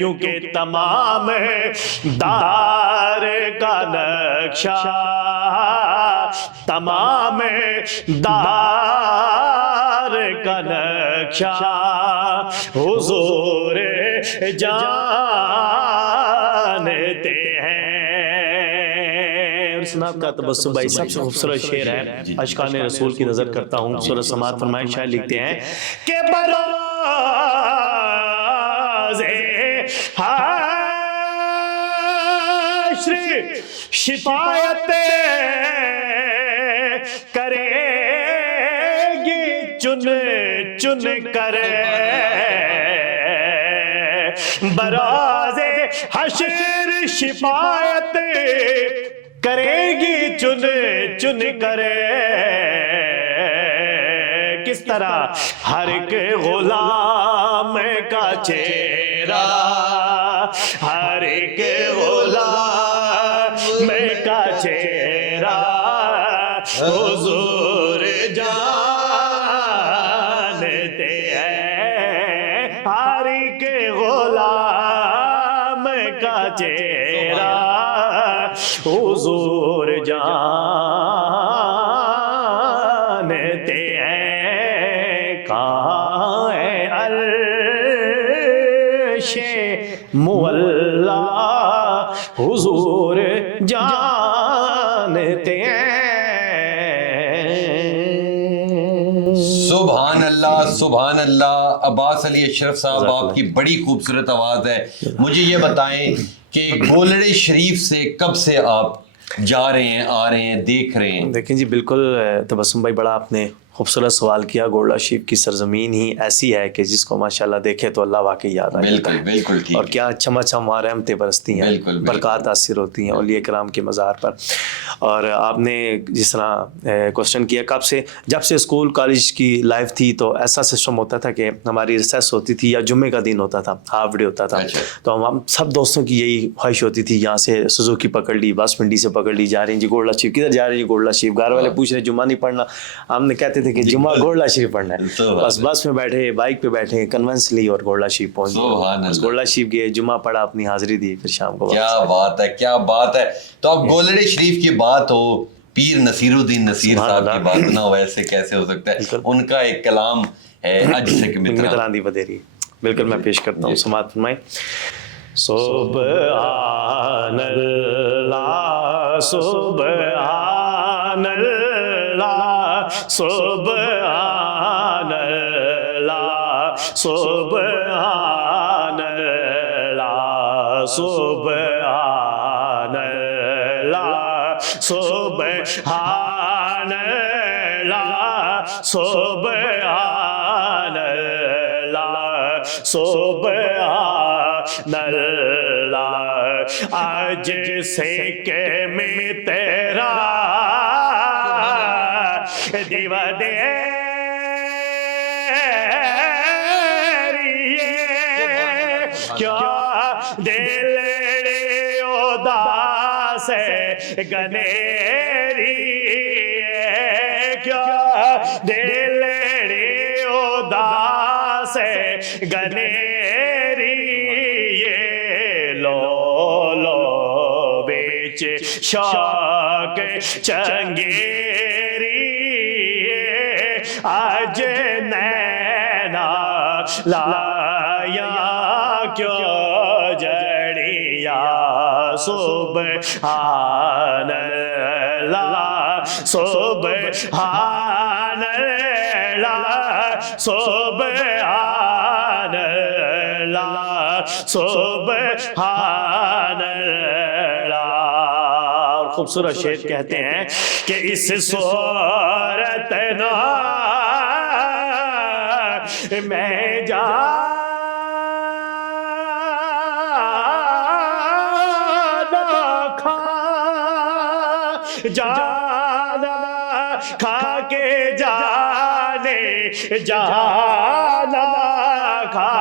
کیونکہ تمام دار کا نقشہ، تمام دار کا نقشہ حضور جانتے ہیں۔ اور سناب کا تبسم بھائی سب سے خوبصورت شعر ہے، اشکان رسول کی نظر کرتا ہوں، سورہ سماعت فرمائے شاعر لکھتے ہیں کہ بروز حشر شفاعت کرے گی چن چن کر، بروز حشر شفاعت کرے گی چن چن کر، کس طرح؟ ہر ایک غلام کا چہرہ، ہر ایک غلام کا چہرہ حضور جانتے ہیں، ہر ایک غلام کا چہرہ حضور جانتے ہیں، کہاں ہے عرش مولا حضور جانتے ہیں۔ سبحان اللہ سبحان اللہ۔ عباس علی اشرف صاحب، آپ کی بڑی خوبصورت آواز ہے۔ مجھے یہ بتائیں کہ گولڑے شریف سے کب سے آپ جا رہے ہیں، آ رہے ہیں، دیکھ رہے ہیں؟ دیکھیں جی، بالکل تبسم بھائی بڑا آپ نے خوبصورت سوال کیا۔ گولڑا شریف کی سرزمین ہی ایسی ہے کہ جس کو ماشاءاللہ دیکھے تو اللہ واقعی یاد آ جاتا ہے، بالکل ٹھیک، اور کیا چما چم وہاں رحمتیں برستی ہیں، برکات تاثر ہوتی ہیں اولیاء کرام کے مزار پر۔ اور آپ نے جس طرح کوشچن کیا کب سے، جب سے اسکول کالج کی لائف تھی تو ایسا سسٹم ہوتا تھا کہ ہماری ریسیس ہوتی تھی یا جمعے کا دن ہوتا تھا، ہاف ڈے ہوتا تھا، تو ہم سب دوستوں کی یہی خواہش ہوتی تھی، یہاں سے سوزوکی پکڑ لی، بس منڈی سے پکڑ لی، جا رہے ہیں جی گولڑا شریف، کدھر جا رہے ہیں جی گولڑا شریف، گھر والے پوچھ رہے جمعہ نہیں پڑھنا، ہم نے کہتے تھے کہ جمعہ گولڑا شریف پڑھنا ہے، بس میں بیٹھے، بائک پہ بیٹھے، کنونس لی اور گولڑا شریف پہنچ گئے، گولڑا شریف گئے، جمعہ پڑھا، اپنی حاضری دی، پھر شام کو۔ کیا بات ہے، کیا بات ہے۔ تو اب گولڑے شریف کی بات ہو، پیر نصیر الدین نصیر صاحب کی بات نہ ہو، ایسے کیسے ہو سکتا ہے؟ ان کا ایک کلام ہے اج سے متراندی بدیری، بالکل میں پیش کرتا ہوں، سماعت فرمائیں۔ سبحان اللہ سبحان اللہ سبحان اللہ سبحان اللہ سبحان اللہ سبحان اللہ سبحان اللہ سبحان اللہ، آج سے کہ میں تیرا دیوا دیریے کیا دل اداس گنیری، کیا دل اداس گنیری، لو لو بیچ شوق چنگیری، آج نینا لایا کیوں جڑیا، سبحان اللہ سبحان اللہ سبحان اللہ سبحان اللہ۔ اور خوبصورت شعر کہتے ہیں کہ اس صورت نا میں جانا کھا کے جانے جانا کھا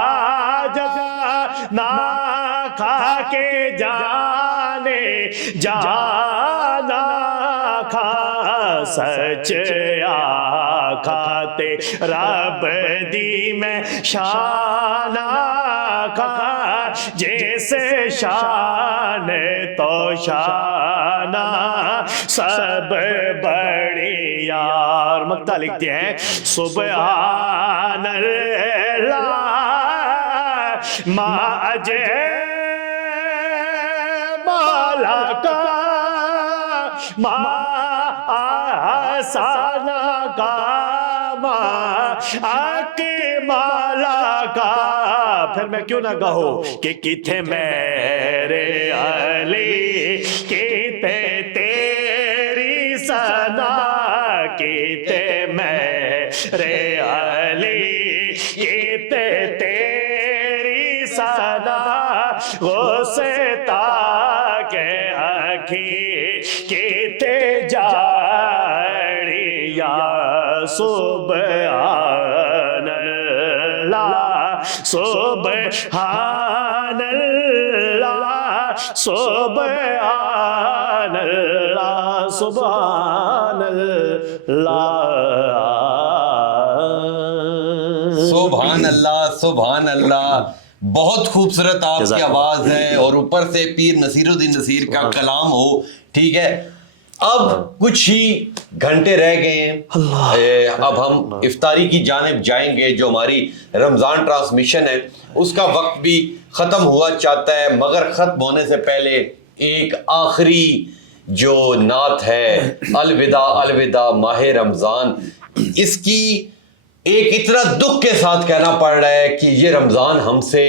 جانا کھا کے جانے جانا کھا، سچ آکھاتے رب دی میں شانہ کھا، جیسے شان تو شانہ سب بڑی یار. مکتا لکھتے ہیں سبحان اللہ ما اجمالا کا ما احسانا کا ما اکمالا کا. پھر میں کیوں نہ کہوں کہ کتھے میرے علی کتے تیری ثنا کتے میرے علی کتے تیری ثنا غصے تاکہ اکھی کتے جاڑی یا سبحان اللہ سبحان اللہ سبحان اللہ سبحان اللہ سبحان اللہ سبحان اللہ. بہت خوبصورت آپ کی آواز ہے اور اوپر سے پیر نصیر الدین نصیر کا کلام ہو. ٹھیک ہے, اب کچھ ہی گھنٹے رہ گئے ہیں, اب ہم افطاری کی جانب جائیں گے. جو ہماری رمضان ٹرانسمیشن ہے اس کا وقت بھی ختم ہوا چاہتا ہے, مگر ختم ہونے سے پہلے ایک آخری جو نعت ہے الوداع الوداع ماہ رمضان, اس کی ایک اتنا دکھ کے ساتھ کہنا پڑ رہا ہے کہ یہ رمضان ہم سے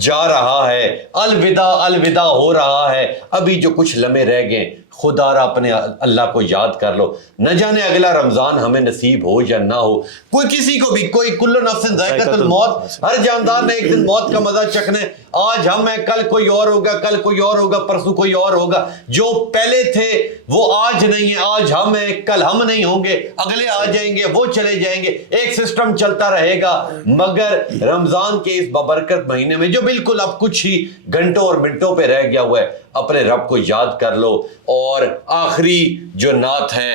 جا رہا ہے, الوداع الوداع ہو رہا ہے. ابھی جو کچھ لمحے رہ گئے خدا را اپنے اللہ کو یاد کر لو, نہ جانے اگلا رمضان ہمیں نصیب ہو یا نہ ہو. کوئی کسی کو بھی, کوئی کل نفس ذائقۃ الموت, ہر جاندار نے ایک دن موت کا مزہ چکھنا ہے. آج ہم ہیں, کل کوئی اور ہوگا, کل کوئی اور ہوگا, پرسوں کوئی اور ہوگا. جو پہلے تھے وہ آج نہیں ہیں, آج ہم ہیں, کل ہم نہیں ہوں گے, اگلے آ جائیں گے, وہ چلے جائیں گے. ایک سسٹم چلتا رہے گا. مگر رمضان کے اس بابرکت مہینے میں جو بالکل اب کچھ ہی گھنٹوں اور منٹوں پہ رہ گیا ہوا ہے, اپنے رب کو یاد کر لو. اور آخری جو نعت ہے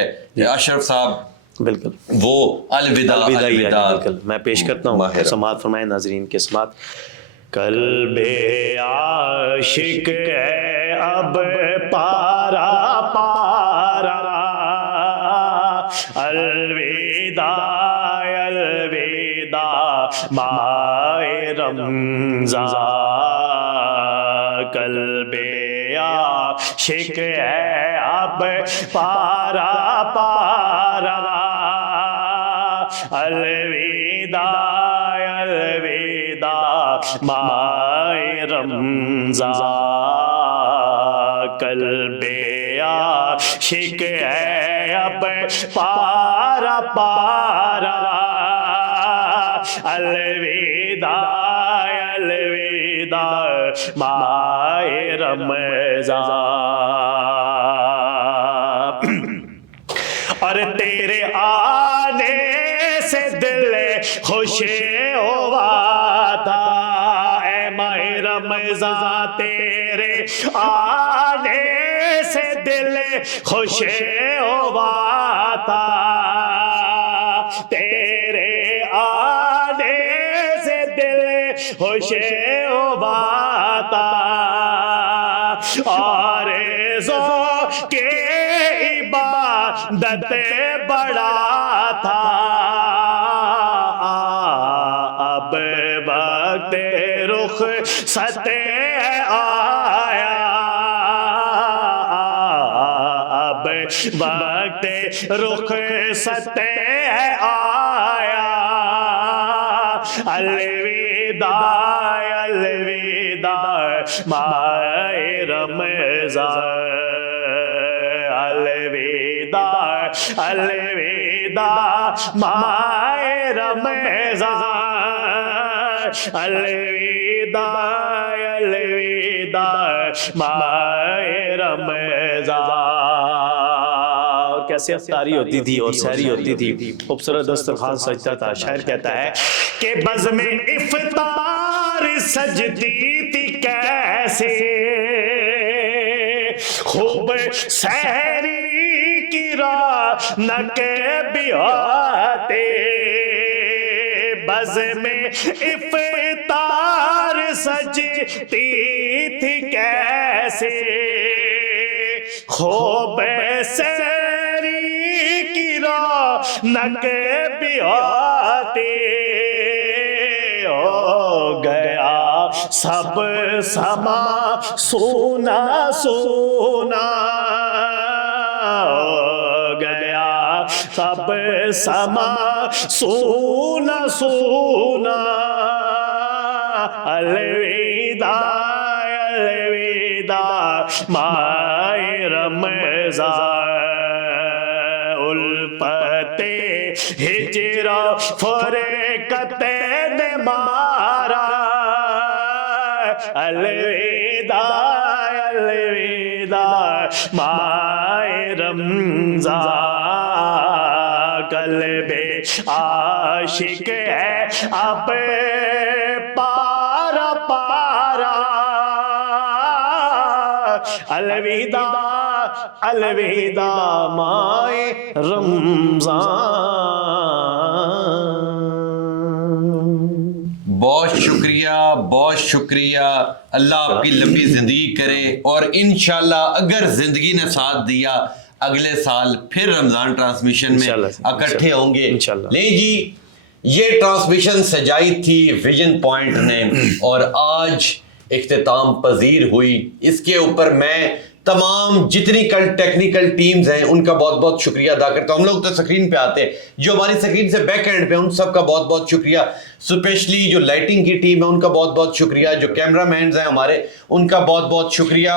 اشرف صاحب, بالکل وہ الوداع الوداع بالکل میں پیش کرتا ہوں. سماعت فرمائیں ناظرین کے سماعت. قلب عاشق ہے اب پارا پارا الوداع الوداع ماہ رمضان. قلب عاشق ہے اب پارا پارا الوداع الوداع ماہ رمضان. قلب عاشق ہے اب پارا پارا الوداع الوداع ماہ رمضان. اور تیرے آنے سے دل خوش ہوا تھا اے ماہ رمضان, تیرے آنے سے دل خوش ہوا تھا, تیرے آنے سے دل خوش ہوا تھا. آرزو کے عبادت بڑا تھا, اب وقت رخ ستے آیا, اب وقت رخ ستے آیا. الوداع الوداع ماہ رمضان. الوداع الوداع ماہ رمضان. الوداع الوداع ماہ رمضان. کیسے افطاری ہوتی تھی اور سحری ہوتی تھی, خوبصورت دسترخوان سجتا تھا. شاعر کہتا ہے کہ بزم افطار سجتی تھی کیسے, خوب سحری کی رونق بھی آتے. بزم افطار سجتی تھی کیسے خوب سری کی رونق بھی آتی ہو گیا سب سما سونا سونا ہو گیا سب سما سونا سونا الوداع الوداع ماہ رمضان الفت ہجرا فرقت نے مارا الوداع الوداع ماہ رمضان قلب عاشق ہے اب پارا پارا الوداع الوداع ماہ رمضان. بہت شکریہ. اللہ آپ کی لمبی زندگی کرے اور انشاءاللہ اگر زندگی نے ساتھ دیا اگلے سال پھر رمضان ٹرانسمیشن میں اکٹھے ہوں گے. لیں جی یہ ٹرانسمیشن سجائی تھی ویژن پوائنٹ نے اور آج اختتام پذیر ہوئی. اس کے اوپر میں تمام جتنی ٹیکنیکل ٹیمز ہیں ان کا بہت بہت شکریہ ادا کرتا ہوں. ہم لوگ تو سکرین پہ آتے ہیں, جو ہماری سکرین سے بیک اینڈ پہ ان سب کا بہت بہت شکریہ. اسپیشلی جو لائٹنگ کی ٹیم ہے ان کا بہت بہت شکریہ. جو کیمرہ مینز ہیں ہمارے ان کا بہت بہت شکریہ.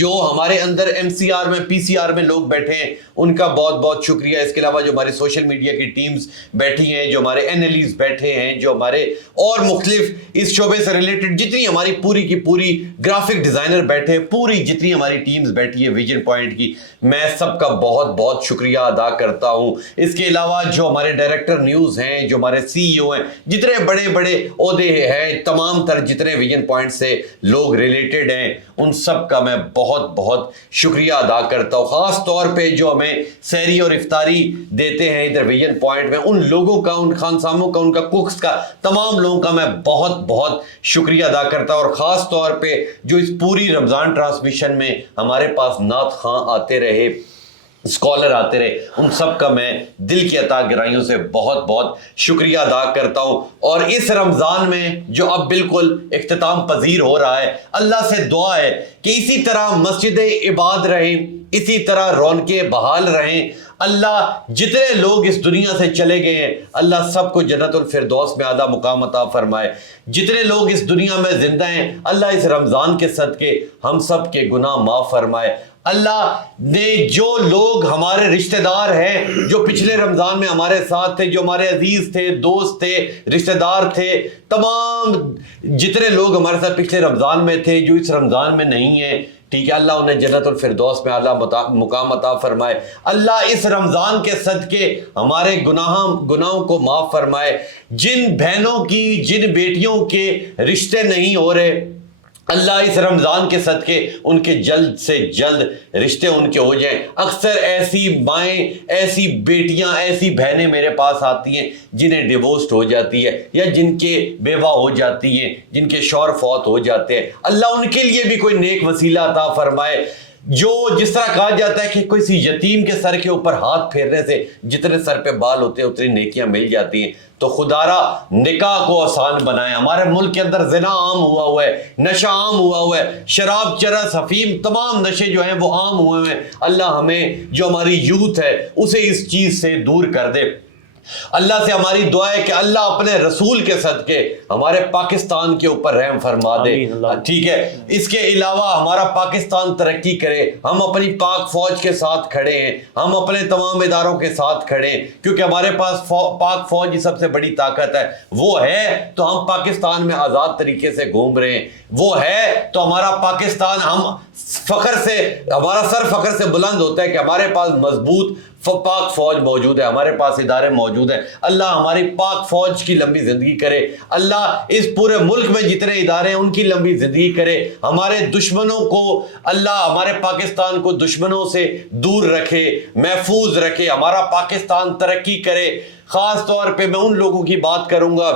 جو ہمارے اندر ایم سی آر میں پی سی آر میں لوگ بیٹھے ہیں ان کا بہت بہت شکریہ. اس کے علاوہ جو ہمارے سوشل میڈیا کی ٹیمز بیٹھی ہیں, جو ہمارے این ایل ایز بیٹھے ہیں, جو ہمارے اور مختلف اس شعبے سے ریلیٹڈ جتنی ہماری پوری کی پوری گرافک ڈیزائنر بیٹھے, پوری جتنی ہماری ٹیمز بیٹھی ہے ویژن پوائنٹ کی, میں سب کا بہت بہت شکریہ ادا کرتا ہوں. اس کے علاوہ جو ہمارے ڈائریکٹر نیوز ہیں, جو ہمارے سی ای او ہیں, جتنے بڑے بڑے عہدے ہیں, تمام تر جتنے ویژن پوائنٹ سے لوگ ریلیٹڈ ہیں, ان سب کا میں بہت بہت شکریہ ادا کرتا ہوں. خاص طور پہ جو ہمیں سحری اور افطاری دیتے ہیں ادھر ویژن پوائنٹ میں, ان لوگوں کا, ان خانساموں کا, ان کا کوکس کا, تمام لوگوں کا میں بہت بہت شکریہ ادا کرتا ہوں. اور خاص طور پہ جو اس پوری رمضان ٹرانسمیشن میں ہمارے پاس نعت خواں آتے رہے, اسکالر آتے رہے, ان سب کا میں دل کی عطا گرائیوں سے بہت بہت شکریہ ادا کرتا ہوں. اور اس رمضان میں جو اب بالکل اختتام پذیر ہو رہا ہے, اللہ سے دعا ہے کہ اسی طرح مسجدیں عباد رہیں, اسی طرح رونقیں بحال رہیں. اللہ جتنے لوگ اس دنیا سے چلے گئے ہیں اللہ سب کو جنت الفردوس میں اعلیٰ مقام عطا فرمائے. جتنے لوگ اس دنیا میں زندہ ہیں اللہ اس رمضان کے صدقے ہم سب کے گناہ معاف فرمائے. اللہ نے جو لوگ ہمارے رشتہ دار ہیں جو پچھلے رمضان میں ہمارے ساتھ تھے, جو ہمارے عزیز تھے, دوست تھے, رشتہ دار تھے, تمام جتنے لوگ ہمارے ساتھ پچھلے رمضان میں تھے جو اس رمضان میں نہیں ہیں, ٹھیک ہے, اللہ انہیں جنت الفردوس میں اعلیٰ مقام عطا فرمائے. اللہ اس رمضان کے صدقے ہمارے گناہوں کو معاف فرمائے. جن بہنوں کی, جن بیٹیوں کے رشتے نہیں ہو رہے, اللہ اس رمضان کے صدقے ان کے جلد سے جلد رشتے ان کے ہو جائیں. اکثر ایسی مائیں, ایسی بیٹیاں, ایسی بہنیں میرے پاس آتی ہیں جنہیں ڈیورسڈ ہو جاتی ہے یا جن کے بیوہ ہو جاتی ہیں, جن کے شوہر فوت ہو جاتے ہیں. اللہ ان کے لیے بھی کوئی نیک وسیلہ عطا فرمائے. جو جس طرح کہا جاتا ہے کہ کسی یتیم کے سر کے اوپر ہاتھ پھیرنے سے جتنے سر پہ بال ہوتے ہیں اتنی نیکیاں مل جاتی ہیں. تو خدا را نکاح کو آسان بنائے. ہمارے ملک کے اندر زنا عام ہوا ہے, نشہ عام ہوا ہے, شراب, چرس, حفیم, تمام نشے جو ہیں وہ عام ہوئے ہیں. اللہ ہمیں جو ہماری یوتھ ہے اسے اس چیز سے دور کر دے. اللہ سے ہماری دعا ہے کہ اللہ اپنے رسول کے صدقے ہمارے پاکستان کے اوپر رحم فرما دے. ٹھیک ہے, اس کے علاوہ ہمارا پاکستان ترقی کرے. ہم اپنی پاک فوج کے ساتھ کھڑے ہیں, ہم اپنے تمام اداروں کے ساتھ کھڑے ہیں, کیونکہ ہمارے پاس پاک فوج کی سب سے بڑی طاقت ہے. وہ ہے تو ہم پاکستان میں آزاد طریقے سے گھوم رہے ہیں. وہ ہے تو ہمارا پاکستان, ہم فخر سے, ہمارا سر فخر سے بلند ہوتا ہے کہ ہمارے پاس مضبوط پاک فوج موجود ہے, ہمارے پاس ادارے موجود ہیں. اللہ ہماری پاک فوج کی لمبی زندگی کرے. اللہ اس پورے ملک میں جتنے ادارے ہیں ان کی لمبی زندگی کرے. ہمارے دشمنوں کو اللہ, ہمارے پاکستان کو دشمنوں سے دور رکھے, محفوظ رکھے. ہمارا پاکستان ترقی کرے. خاص طور پہ میں ان لوگوں کی بات کروں گا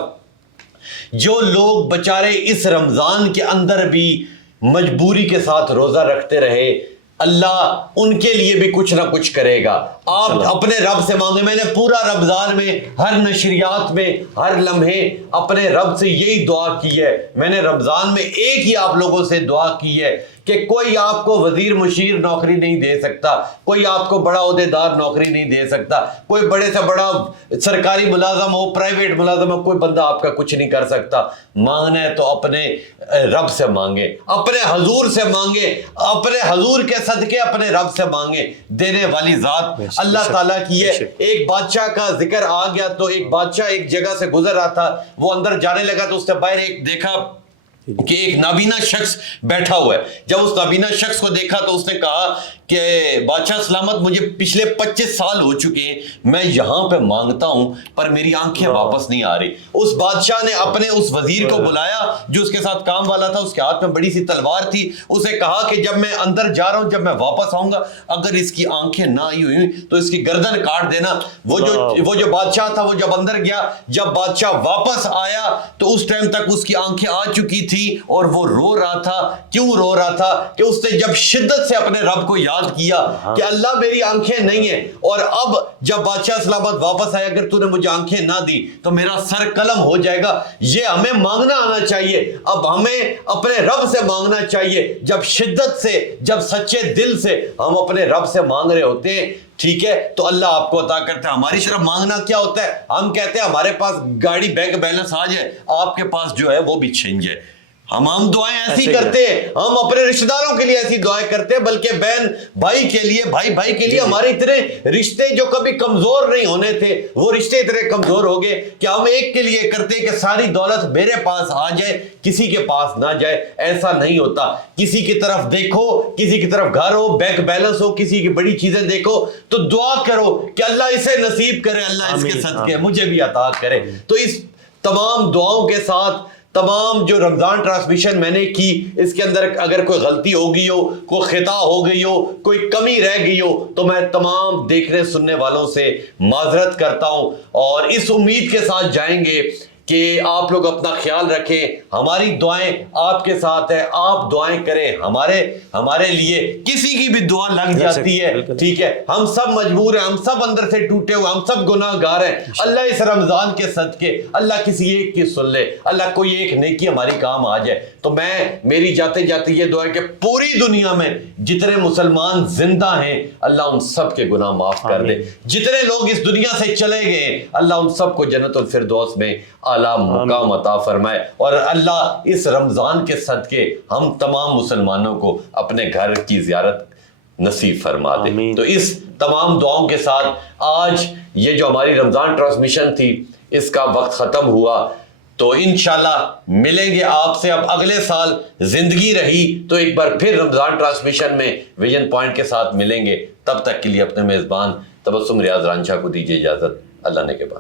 جو لوگ بچارے اس رمضان کے اندر بھی مجبوری کے ساتھ روزہ رکھتے رہے، اللہ ان کے لیے بھی کچھ نہ کچھ کرے گا. آپ اپنے رب سے مانگے. میں نے پورا رمضان میں ہر نشریات میں ہر لمحے اپنے رب سے یہی دعا کی ہے. میں نے رمضان میں ایک ہی آپ لوگوں سے دعا کی ہے کہ کوئی آپ کو وزیر مشیر نوکری نہیں دے سکتا، کوئی آپ کو بڑا عہدیدار نوکری نہیں دے سکتا، کوئی بڑے سے بڑا سرکاری ملازم ہو، پرائیویٹ ملازم ہو، کوئی بندہ آپ کا کچھ نہیں کر سکتا. مانگنا ہے تو اپنے رب سے مانگے، اپنے حضور سے مانگے، اپنے حضور کے صدقے اپنے رب سے مانگے. دینے والی ذات اللہ تعالیٰ کی ہے. ایک بادشاہ کا ذکر آ گیا تو ایک بادشاہ ایک جگہ سے گزر رہا تھا، وہ اندر جانے لگا تو اس نے باہر ایک دیکھا کہ ایک نابینا شخص بیٹھا ہوا ہے. جب اس نابینا شخص کو دیکھا تو اس نے کہا کہ بادشاہ سلامت، مجھے پچھلے 25 سال ہو چکے ہیں، میں یہاں پہ مانگتا ہوں پر میری آنکھیں واپس نہیں آ رہی. اس بادشاہ نے اپنے اس وزیر کو بلایا جو اس کے ساتھ کام والا تھا، اس کے ہاتھ میں بڑی سی تلوار تھی. اسے کہا کہ جب میں اندر جا رہا ہوں، جب میں واپس آؤں گا، اگر اس کی آنکھیں نہ آئی ہوئی تو اس کی گردن کاٹ دینا. وہ جو بادشاہ تھا وہ جب اندر گیا، جب بادشاہ واپس آیا تو اس ٹائم تک اس کی آنکھیں آ چکی تھی اور وہ رو رہا تھا. کیوں رو رہا تھا؟ کہ اس نے جب شدت سے اپنے رب کو یاد کیا کہ اللہ میری آنکھیں نہیں ہیں، اور اب جب بادشاہ سلامت واپس آیا، اگر تو نے مجھے آنکھیں نہ دی تو میرا سر قلم ہو جائے گا. یہ ہمیں مانگنا آنا چاہیے. اب ہمیں اپنے رب سے مانگنا چاہیے جب شدت سے، جب سچے دل سے ہم اپنے رب سے مانگ رہے ہوتے ہیں. ٹھیک ہے، تو اللہ آپ کو عطا کرتا ہے. ہماری طرف مانگنا کیا ہوتا ہے؟ ہم کہتے ہیں ہمارے پاس گاڑی بینک بیلنس آ جائے، آپ کے پاس جو ہے وہ بھی چھن جائے. ہم دعائیں ایسی کرتے ہیں، ہم اپنے رشتہ داروں کے لیے ایسی دعائیں کرتے ہیں، بلکہ بہن بھائی کے لیے، بھائی کے لیے. ہمارے اتنے رشتے جو کبھی کمزور نہیں ہونے تھے، وہ رشتے اتنے کمزور ہو گئے کہ ہم ایک کے لیے کرتے کہ ساری دولت میرے پاس آ جائے، کسی کے پاس نہ جائے. ایسا نہیں ہوتا. کسی کی طرف دیکھو، کسی کی طرف گھر ہو، بینک بیلنس ہو، کسی کی بڑی چیزیں دیکھو تو دعا کرو کہ اللہ اسے نصیب کرے، اللہ اس کے صدقے مجھے بھی عطا کرے. تو اس تمام دعاؤں کے ساتھ تمام جو رمضان ٹرانسمیشن میں نے کی، اس کے اندر اگر کوئی غلطی ہو گئی ہو، کوئی خطا ہو گئی ہو، کوئی کمی رہ گئی ہو، تو میں تمام دیکھنے سننے والوں سے معذرت کرتا ہوں، اور اس امید کے ساتھ جائیں گے کہ آپ لوگ اپنا خیال رکھیں. ہماری دعائیں آپ کے ساتھ ہیں، آپ دعائیں کریں ہمارے لیے. کسی کی بھی دعا لگ جاتی ہے، ٹھیک ہے. ہم سب مجبور ہیں، ہم سب اندر سے ٹوٹے ہوئے، ہم سب گناہ گار ہیں. اللہ اس رمضان کے صدقے اللہ کسی ایک کی سن لے، اللہ کوئی ایک نیکی ہماری کام آ جائے. تو میری جاتے یہ دعا ہے کہ پوری دنیا میں جتنے مسلمان زندہ ہیں، اللہ ان سب کے گناہ معاف کر دے. جتنے لوگ اس دنیا سے چلے گئے، اللہ ان سب کو جنت الفردوس میں اعلیٰ مقام عطا فرمائے. اور اللہ اس رمضان کے صدقے ہم تمام مسلمانوں کو اپنے گھر کی زیارت نصیب فرما دے. تو اس تمام دعاؤں کے ساتھ آج یہ جو ہماری رمضان ٹرانسمیشن تھی، اس کا وقت ختم ہوا. تو انشاءاللہ ملیں گے آپ سے اب اگلے سال. زندگی رہی تو ایک بار پھر رمضان ٹرانسمیشن میں ویژن پوائنٹ کے ساتھ ملیں گے. تب تک کے لیے اپنے میزبان تبسم ریاض رانجھا کو دیجیے اجازت. اللہ نے کے بعد.